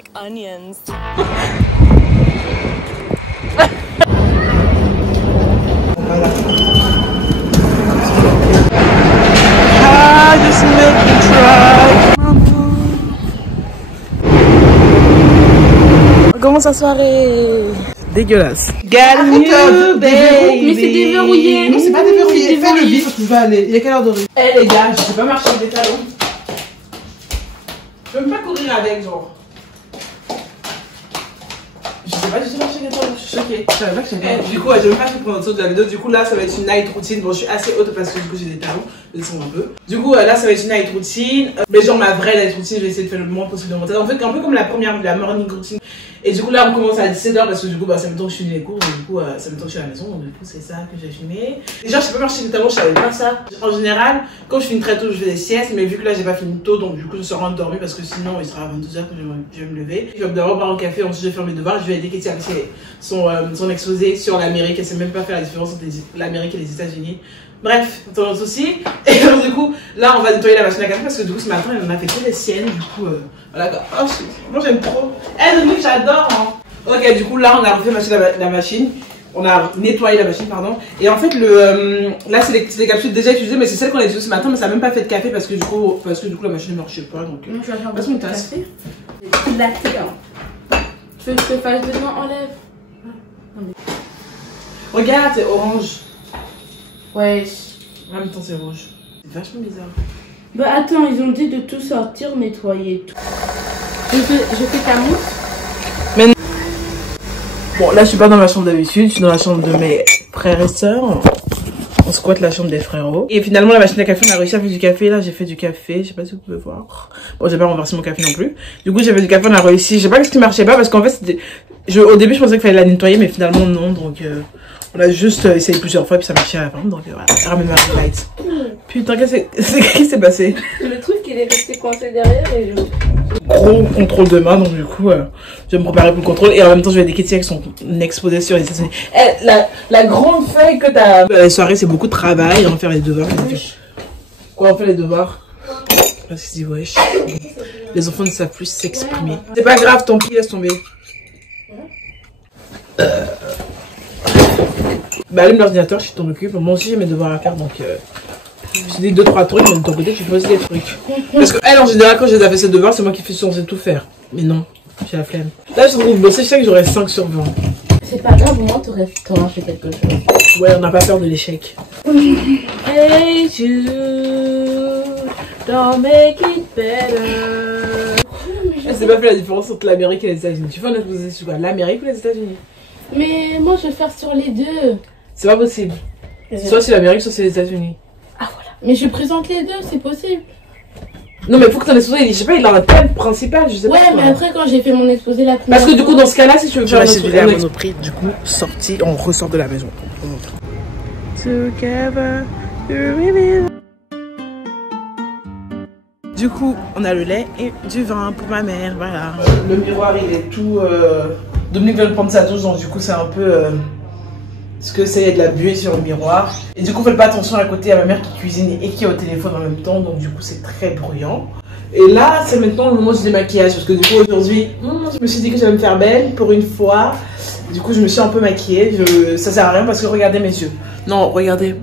like onions. Ah, just milk and try. On commence la soirée. Dégueulasse. Got you, baby. Mais c'est déverrouillé. Non, c'est pas déverrouillé. Fais le bif, tu vas aller. Il y a quelle heure de rue? Eh les gars, je sais pas marcher avec des talons. Je peux même pas courir avec, genre. Je sais pas, je sais marcher avec des talons. Je suis choquée. Je savais pas que j'avais. Du coup, je vais même pas fait prendre le tour de la vidéo. Du coup, là, ça va être une night routine. Bon, je suis assez haute parce que du coup, j'ai des talons. Je descends un peu. Du coup, là, ça va être une night routine. Mais genre, ma vraie night routine, je vais essayer de faire le moins possible de mon tête. En fait, un peu comme la première, la morning routine. Et du coup là on commence à 17h parce que du coup bah, ça me tente que je finis les cours, donc du coup ça me tente que je suis à la maison, donc du coup c'est ça que j'ai filmé. Déjà je sais pas marcher des talons, je savais pas ça. En général quand je finis très tôt je fais des siestes, mais vu que là j'ai pas fini tôt donc du coup je serai endormie parce que sinon il sera à 22h que je vais me lever. Je vais d'abord boire un café, ensuite je vais faire mes devoirs, je vais aider Katia avec son exposé sur l'Amérique, elle sait même pas faire la différence entre l'Amérique et les États-Unis. Bref, c'est un souci. Et donc du coup, là on va nettoyer la machine à café parce que du coup ce matin elle en a fait que des siennes. Du coup, voilà. Oh, moi j'aime trop. Eh, donc j'adore. Hein. Ok, du coup là on a refait la machine. On a nettoyé la machine, pardon. Et en fait, là c'est des capsules déjà utilisées, mais c'est celle qu'on a utilisée ce matin, mais ça n'a même pas fait de café parce que du coup la machine ne marchait pas. Donc, tu vas faire passe-moi une tasse. De la thé, hein. Tu veux que je te fasse dedans, enlève. Regarde, c'est orange. Ouais. En même temps, c'est rouge. C'est vachement bizarre. Bah attends, ils ont dit de tout sortir, nettoyer tout. Je fais ta mousse. Mais... Bon, là, je suis pas dans ma chambre d'habitude. Je suis dans la chambre de mes frères et sœurs. On squatte la chambre des frérots. Et finalement, la machine à café, on a réussi à faire du café. Là, j'ai fait du café. Je sais pas si vous pouvez voir. Bon, j'ai pas renversé mon café non plus. Du coup, j'ai fait du café, on a réussi. Je sais pas ce qui marchait pas parce qu'en fait, c'était... Au début, je pensais qu'il fallait la nettoyer, mais finalement, non. Donc... on a juste essayé plusieurs fois et puis ça marchait à la fin, donc voilà, ramène ma light. Putain, qu'est-ce qui s'est passé? Le truc il est resté coincé derrière et Gros contrôle de main, donc du coup, je vais me préparer pour le contrôle et en même temps je vais aider Katia avec son exposé sur les États-Unis. Eh, la grande feuille que t'as... La soirée c'est beaucoup de travail, on va faire les devoirs. Quoi, on fait les devoirs? Parce qu'il dit wesh. Les enfants ne savent plus s'exprimer. C'est pas grave, tant pis, laisse tomber. Bah allume l'ordinateur, je t'en occupe. Moi aussi j'ai mes devoirs à faire donc je me dis 2-3 trucs, mais de ton côté tu fais aussi des trucs. Parce que elle en général quand j'ai fait ses devoirs c'est moi qui suis censée tout faire. Mais non, j'ai la flemme. Là je trouve bosser, je sais que j'aurais 5 sur 20. c'est pas grave, au moins t'auras fait quelque chose. Ouais, on n'a pas peur de l'échec. Hey you, don't make it better. Je sais pas fait la différence entre l'Amérique et les États-Unis. Tu vois, on a posé sur quoi? L'Amérique ou les États-Unis? Mais moi je vais faire sur les deux. C'est pas possible. Soit c'est l'Amérique, soit c'est les États-Unis. Ah voilà. Mais je présente les deux, c'est possible. Non mais faut que t'en exposé, je sais pas, il a un thème principal, je sais pas. Ouais, mais après quand j'ai fait mon exposé la première parce que du coup dans ce cas-là, si tu veux faire notre truc à Monoprix, du coup sorti, on ressort de la maison. Together, du coup, on a le lait et du vin pour ma mère, voilà. Le miroir, il est tout... Dominique vient de prendre sa douche, donc du coup, c'est un peu... Parce que ça y a de la buée sur le miroir. Et du coup, faites pas attention à côté à ma mère qui cuisine et qui est au téléphone en même temps, donc du coup, c'est très bruyant. Et là, c'est maintenant le moment du démaquillage, parce que du coup, aujourd'hui, je me suis dit que j'allais me faire belle pour une fois. Du coup, je me suis un peu maquillée. Ça sert à rien parce que regardez mes yeux. Non, regardez.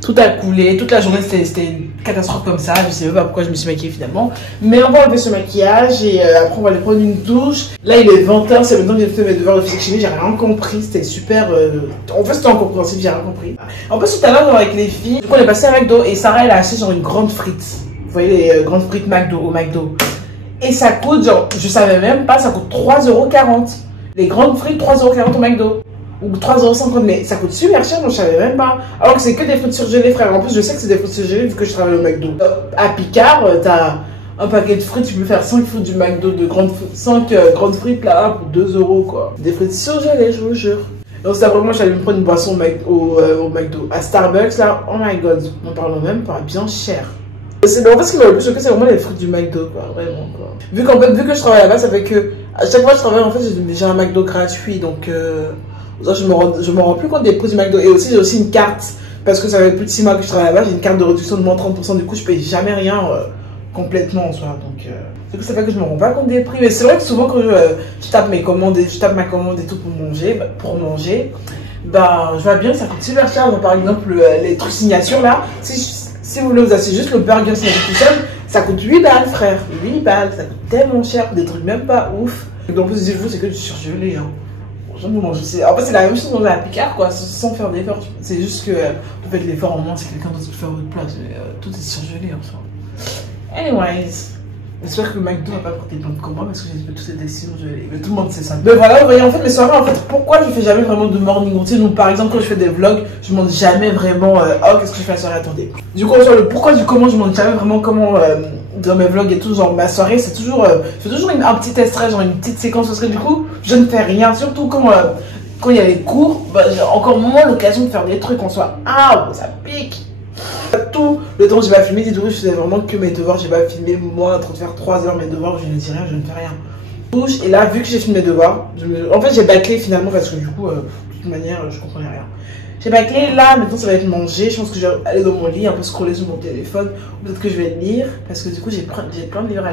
Tout a coulé, toute la journée c'était une catastrophe comme ça, je sais même pas pourquoi je me suis maquillée finalement. Mais on va enlever ce maquillage et après on va aller prendre une douche. Là il est 20h, c'est maintenant que j'ai fait mes devoirs de physique chimie, j'ai rien compris, c'était super... En fait c'était incompréhensible, j'ai rien compris. En plus tout à l'heure avec les filles, du coup on est passé à McDo et Sarah elle a acheté genre une grande frite. Vous voyez les grandes frites McDo au McDo. Et ça coûte genre, je savais même pas, ça coûte 3,40 €. Les grandes frites 3,40 € au McDo. Ou 3,50 €, mais ça coûte super cher, donc je savais même pas. Alors que c'est que des frites surgelées, frère. En plus, je sais que c'est des frites surgelées vu que je travaille au McDo. À Picard, t'as un paquet de frites, tu peux faire 5 frites du McDo, 5 grandes frites là pour 2 € quoi. Des frites surgelées, je vous jure. Donc, c'est vraiment, j'allais me prendre une boisson au McDo. À Starbucks, là, oh my god, n'en parlons même pas, bien cher. En fait, ce qui m'a le plus choqué, c'est vraiment les frites du McDo, quoi, vraiment, quoi. Vu que je travaille là-bas, ça fait que, à chaque fois que je travaille, en fait, j'ai un McDo gratuit, donc, je me rends plus compte des prix du McDo. Et aussi, j'ai aussi une carte, parce que ça fait plus de 6 mois que je travaille là-bas, j'ai une carte de réduction de moins 30%, du coup, je paye jamais rien complètement en soi. Donc, Du coup, ça fait que je me rends pas compte des prix. Mais c'est vrai que souvent, quand je tape mes commandes, je tape ma commande et tout pour manger, bah, je vois bien que ça coûte super cher. Donc, par exemple, les trucs signature là, si vous voulez vous acheter juste le burger signature tout seul, ça coûte 8 balles, frère. 8 balles, ça coûte tellement cher. Des trucs même pas ouf. Et en plus, c'est que du surgelé. Hein. En fait, c'est la même chose dans la Picard, quoi, sans faire d'effort. C'est juste que vous faites l'effort en moins, c'est quelqu'un d'autre qui fait à votre place. Mais tout est surgelé en soi. Anyways, j'espère que McDo va pas porter plainte comme moi parce que j'ai fait tous ces décisions surgelées. Mais tout le monde sait ça. Mais voilà, vous voyez, en fait, mes soirées, en fait, pourquoi je fais jamais vraiment de morning routine? Donc, par exemple, quand je fais des vlogs, je ne demande jamais vraiment, oh, qu'est-ce que je fais la soirée, attendez. Du coup, le pourquoi du comment, je ne demande jamais vraiment comment. Dans mes vlogs et tout, genre ma soirée, c'est toujours, je fais toujours un petit extrait, genre une petite séquence, parce que du coup, je ne fais rien, surtout quand il y a les cours, bah, j'ai encore moins l'occasion de faire des trucs en soi. Ah, ça pique. Tout le temps, j'ai pas filmé, du coup, je faisais vraiment que mes devoirs, j'ai pas filmé, moi, en train de faire 3 heures mes devoirs, je ne dis rien, je ne fais rien. Et là, vu que j'ai filmé mes devoirs, en fait, j'ai bâclé finalement, parce que du coup, de toute manière, je comprenais rien. J'ai bâclé, là, maintenant ça va être manger. Je pense que je vais aller dans mon lit, un peu scroller sur mon téléphone. Ou peut-être que je vais lire, parce que du coup, j'ai plein de livres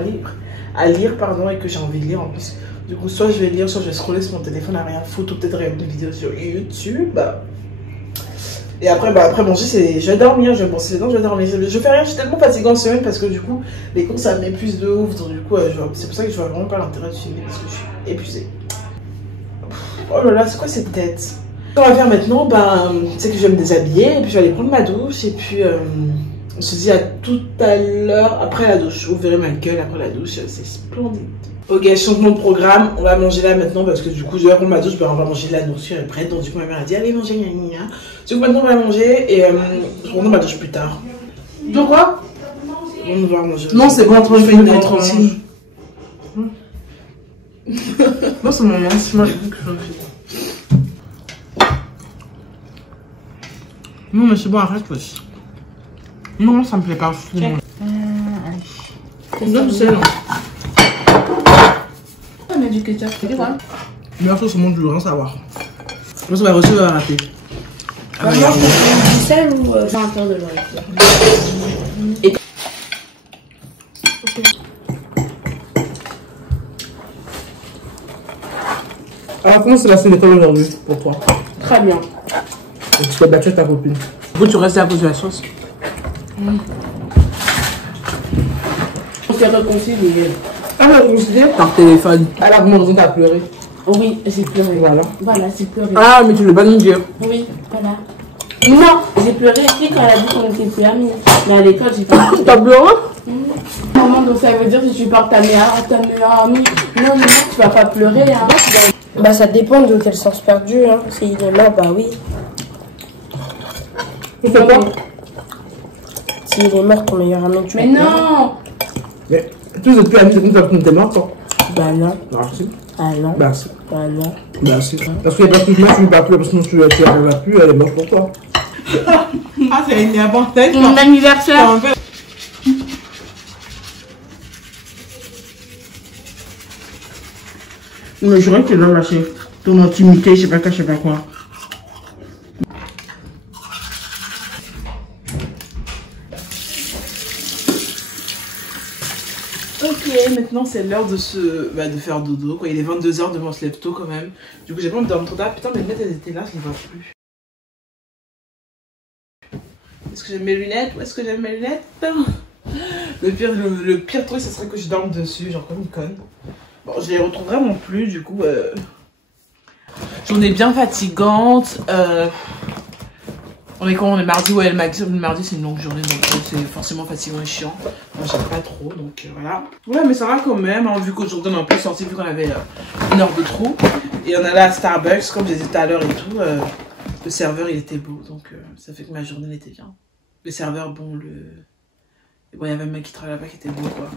à lire, pardon, et que j'ai envie de lire en plus. Du coup, soit je vais lire, soit je vais scroller sur mon téléphone à rien foutre, ou peut-être regarder une vidéo sur YouTube. Et après, après manger, je vais dormir, je vais brosser les dents, je vais dormir. Je fais rien, je suis tellement fatiguée en semaine parce que du coup, les cours ça m'épuise de ouf. Donc du coup, c'est pour ça que je vois vraiment pas l'intérêt de filmer parce que je suis épuisée. Oh là là, c'est quoi cette tête? Ce qu'on va faire maintenant, c'est que je vais me déshabiller et puis je vais aller prendre ma douche et puis on se dit à tout à l'heure après la douche. Vous verrez ma gueule après la douche, c'est splendide. Ok, changement de programme, on va manger là maintenant parce que du coup je vais prendre ma douche, on va manger de la nourriture est prête. Donc du coup ma mère a dit allez manger, gna gna gna. Du coup maintenant on va manger et je prends ma douche plus tard. De quoi? On va manger. Non c'est bon, après je fais une night routine. Non c'est mon mince, moi je veux que je fais. Non mais c'est bon, arrête aussi. Non, ça me plaît pas. Non, c'est long. On a du ketchup, c'est quoi? Meilleure chose au monde, je veux rien savoir. Je pense qu'on va réussir à rater. Moi, je fais du sel ou un peu de l'eau. Et... Alors, comment c'est la fin d'école aujourd'hui pour toi? Très bien. Et tu t'es battu avec ta copine. Du coup, tu restes à cause de la sauce. On s'est réconcilié. Elle a réconcilié par téléphone. Elle a commencé à pleurer. Oui, j'ai pleuré. Voilà. Voilà, j'ai pleuré. Ah, mais tu veux pas nous dire. Oui, voilà. Non, j'ai pleuré ici quand elle a dit qu'on était plus amis. Mais à l'école, j'ai pas pleuré. T'as pleuré? Maman, donc ça veut dire que si tu parles ta meilleure amie. Non, mais non, tu vas pas pleurer. Hein. Bah ça dépend de quel sens perdu, hein. S'il est mort, bah oui. Tu fais quoi? S'il est mort, ton meilleur ami, tu Mais non! Mais tu n'es plus amis, c'est comme ça que t'es mort, toi. Bah non. Merci. Ah non. Merci. Bah non. Merci. Parce qu'il n'y a pas plus de mort, tu ne veux pas pleurer parce que sinon tu n'arrives plus, elle est morte pour toi. Ah, c'est une avantage. Mon anniversaire! Mais je crois que tu dois lâcher ton intimité, je sais pas quoi, je sais pas quoi. Ok, maintenant c'est l'heure de faire dodo. Quoi. Il est 22h, demain on se lève tôt quand même. Du coup j'ai pas envie de dormir trop tard. Putain, mes lunettes elles étaient là, je les vois plus. Est-ce que j'aime mes lunettes? Où est-ce que j'aime mes lunettes? Le pire truc, ce serait que je dorme dessus, genre comme une conne. Bon, je les retrouve vraiment plus, du coup, journée bien fatigante. On est quand on est mardi, ouais, le mardi c'est une longue journée, donc c'est forcément fatigant et chiant. Moi j'aime pas trop, donc voilà. Ouais, mais ça va quand même, hein, vu qu'aujourd'hui on est un peu sorti, vu qu'on avait 1 heure de trou. Et on allait à Starbucks, comme je disais tout à l'heure et tout. Le serveur il était beau, donc ça fait que ma journée était bien. Le serveur, bon, bon, il y avait un mec qui travaillait là-bas qui était beau, quoi.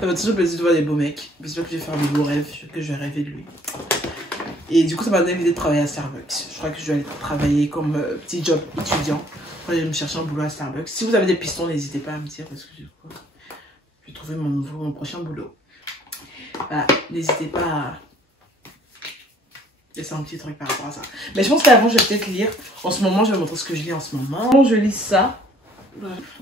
Ça m'a toujours plaisir de voir des beaux mecs. J'espère que je vais faire des beaux rêves, que je vais rêver de lui. Et du coup, ça m'a donné l'idée de travailler à Starbucks. Je crois que je vais aller travailler comme petit job étudiant. Après, je vais me chercher un boulot à Starbucks. Si vous avez des pistons, n'hésitez pas à me dire parce que je vais trouver mon prochain boulot. Bah, n'hésitez pas à laisser un petit truc par rapport à ça. Mais je pense qu'avant, je vais peut-être lire. En ce moment, je vais vous montrer ce que je lis en ce moment. Je lis ça.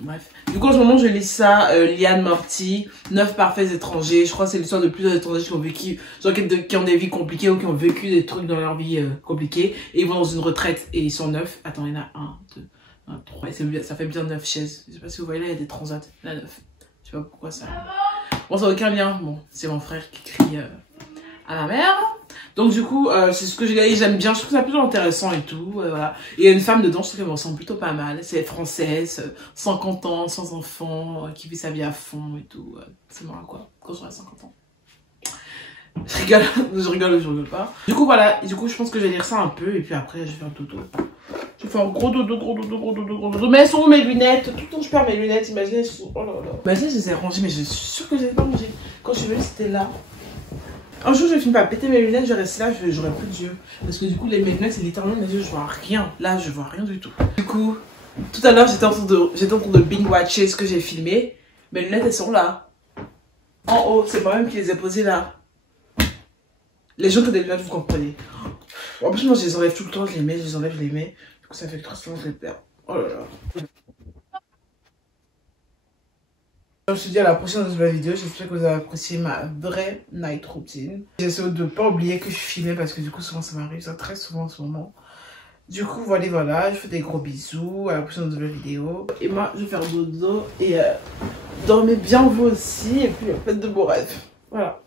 Bref. Du coup, en ce moment, je lis ça, Liane Morty, 9 parfaits étrangers. Je crois que c'est l'histoire de plusieurs étrangers qui ont vécu, genre qui ont des vies compliquées ou qui ont vécu des trucs dans leur vie compliquées. Et ils vont dans une retraite et ils sont 9. Attends, il y en a 1, 2, 1, 3. Ça fait bien 9 chaises. Je sais pas si vous voyez là, il y a des transats. Là, 9. Je sais pas pourquoi ça. Bon, ça n'a aucun lien. Bon, c'est mon frère qui crie à ma mère. Donc du coup, c'est ce que j'ai gagné, j'aime bien, je trouve ça plutôt intéressant et tout, voilà. Et il y a une femme dedans, je trouve qu'elle me ressemble plutôt pas mal. C'est française, 50 ans, sans enfant, qui vit sa vie à fond et tout. C'est marrant quoi, quand j'aurai 50 ans. Je rigole pas. Du coup voilà, du coup je pense que je vais lire ça un peu et puis après je vais faire dodo. Je vais faire un gros dodo. Mais elles sont où mes lunettes? Tout le temps je perds mes lunettes, imaginez, elles sont... Oh là là. Imaginez, je les ai rangées, mais je suis sûre que je les ai pas rangées. Quand je suis venue, c'était là. Un jour, je vais finir par péter mes lunettes, je reste là, j'aurai plus d'yeux. Parce que du coup, mes lunettes, c'est littéralement mes yeux, je vois rien. Là, je vois rien du tout. Du coup, tout à l'heure, j'étais en train de binge-watcher ce que j'ai filmé. Mes lunettes, elles sont là. En haut, c'est moi-même qui les ai posées là. Les gens qui ont des lunettes, vous comprenez. En plus, moi, je les enlève tout le temps, je les mets, je les enlève, je les mets. Du coup, ça fait que 3 semaines que je les perds. Oh là là. Je me suis dit à la prochaine nouvelle vidéo, j'espère que vous avez apprécié ma vraie night routine. J'essaie de ne pas oublier que je filmais parce que du coup souvent ça m'arrive, ça très souvent en ce moment. Du coup voilà, je fais des gros bisous, à la prochaine nouvelle vidéo. Et moi je vais faire dodo et dormez bien vous aussi et puis faites de beaux rêves. Voilà.